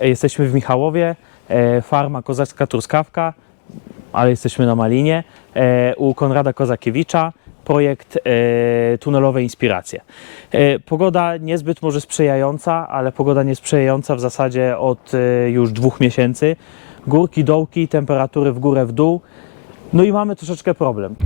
E, Jesteśmy w Michałowie, e, farma Kozacka Truskawka, ale jesteśmy na Malinie, e, u Konrada Kozakiewicza, projekt Tunelowe Inspiracje. Pogoda niezbyt może sprzyjająca, ale pogoda niesprzyjająca w zasadzie od już dwóch miesięcy. Górki, dołki, temperatury w górę, w dół. No i mamy troszeczkę problem.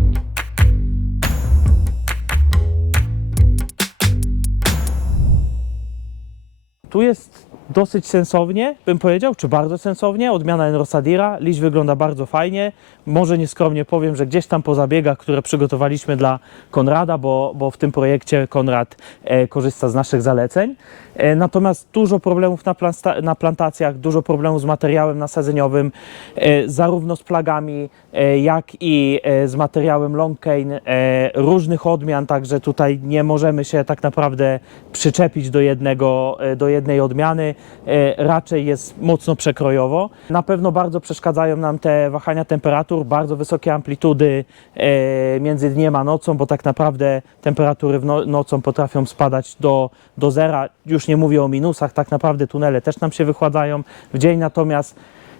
Tu jest dosyć sensownie, bym powiedział, czy bardzo sensownie. Odmiana Enrosadira. Liść wygląda bardzo fajnie. Może nieskromnie powiem, że gdzieś tam po zabiegach, które przygotowaliśmy dla Konrada, bo, bo w tym projekcie Konrad e, korzysta z naszych zaleceń. E, natomiast dużo problemów na, planta- na plantacjach, dużo problemów z materiałem nasadzeniowym, e, zarówno z plagami, e, jak i e, z materiałem long cane, e, różnych odmian, także tutaj nie możemy się tak naprawdę przyczepić do, jednego, e, do jednej odmiany, raczej jest mocno przekrojowo. Na pewno bardzo przeszkadzają nam te wahania temperatur, bardzo wysokie amplitudy e, między dniem a nocą, bo tak naprawdę temperatury no, nocą potrafią spadać do, do zera. Już nie mówię o minusach, tak naprawdę tunele też nam się wychładzają w dzień, natomiast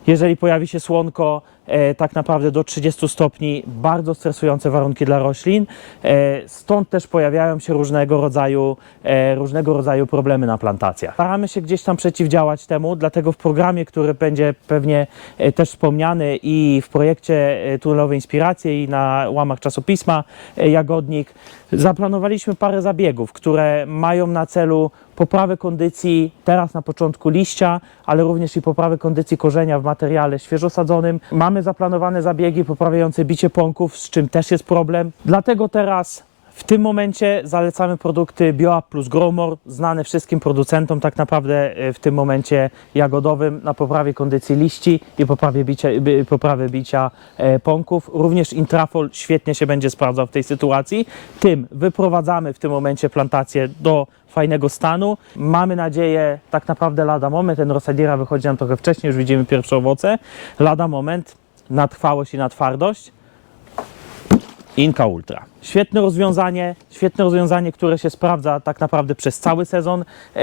jeżeli pojawi się słonko, e, tak naprawdę do 30 stopni, bardzo stresujące warunki dla roślin. E, stąd też pojawiają się różnego rodzaju, e, różnego rodzaju problemy na plantacjach. Staramy się gdzieś tam przeciwdziałać temu, dlatego w programie, który będzie pewnie e, też wspomniany i w projekcie e, Tunelowe Inspiracje i na łamach czasopisma e, Jagodnik, zaplanowaliśmy parę zabiegów, które mają na celu poprawę kondycji teraz na początku liścia, ale również i poprawę kondycji korzenia w materiale świeżo sadzonym. Mamy zaplanowane zabiegi poprawiające bicie pąków, z czym też jest problem. Dlatego teraz w tym momencie zalecamy produkty BioUp plus Growmore, znane wszystkim producentom tak naprawdę e, w tym momencie jagodowym na poprawie kondycji liści i poprawie bicia, poprawę bicia e, pąków. Również Intrafol świetnie się będzie sprawdzał w tej sytuacji. Tym wyprowadzamy w tym momencie plantację do fajnego stanu. Mamy nadzieję, tak naprawdę lada moment, ten Rosadira wychodzi nam trochę wcześniej, już widzimy pierwsze owoce. Lada moment na trwałość i na twardość. Inka Ultra. Świetne rozwiązanie, świetne rozwiązanie, które się sprawdza tak naprawdę przez cały sezon, e,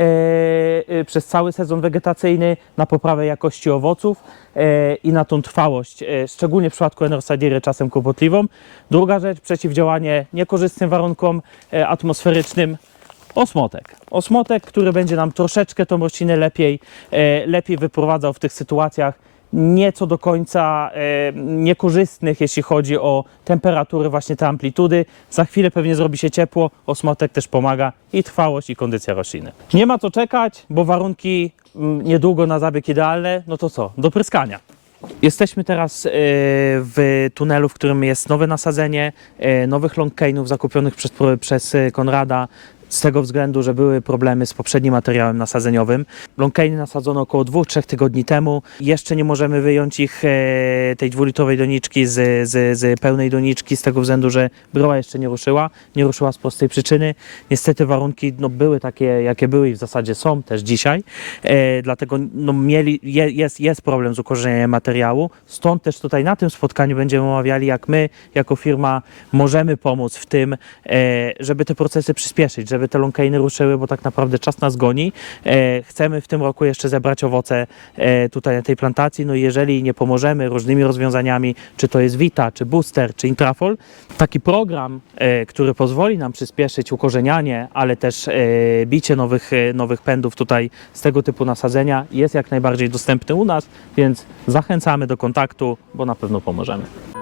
e, przez cały sezon wegetacyjny na poprawę jakości owoców e, i na tą trwałość, e, szczególnie w przypadku Enosadiry czasem kłopotliwą. Druga rzecz, przeciwdziałanie niekorzystnym warunkom e, atmosferycznym. Osmotek. Osmotek, który będzie nam troszeczkę tą roślinę lepiej, e, lepiej wyprowadzał w tych sytuacjach nieco do końca e, niekorzystnych, jeśli chodzi o temperatury, właśnie te amplitudy. Za chwilę pewnie zrobi się ciepło, osmotek też pomaga i trwałość i kondycja rośliny. Nie ma co czekać, bo warunki mm, niedługo na zabieg idealne, no to co, do pryskania. Jesteśmy teraz e, w tunelu, w którym jest nowe nasadzenie e, nowych longcane'ów zakupionych przez, przez Konrada z tego względu, że były problemy z poprzednim materiałem nasadzeniowym. Longcane'y nasadzono około 2-3 tygodni temu. Jeszcze nie możemy wyjąć ich e, tej dwulitrowej doniczki z, z, z pełnej doniczki z tego względu, że broła jeszcze nie ruszyła. Nie ruszyła z prostej przyczyny. Niestety warunki no, były takie, jakie były i w zasadzie są też dzisiaj. E, dlatego no, mieli, je, jest, jest problem z ukorzeniem materiału. Stąd też tutaj na tym spotkaniu będziemy omawiali, jak my jako firma możemy pomóc w tym, e, żeby te procesy przyspieszyć, żeby te longcane'y ruszyły, bo tak naprawdę czas nas goni. E, chcemy w tym roku jeszcze zebrać owoce e, tutaj na tej plantacji, no i jeżeli nie pomożemy różnymi rozwiązaniami, czy to jest Vita, czy Booster, czy Intrafol, taki program, e, który pozwoli nam przyspieszyć ukorzenianie, ale też bicie nowych, nowych pędów tutaj z tego typu nasadzenia jest jak najbardziej dostępny u nas, więc zachęcamy do kontaktu, bo na pewno pomożemy.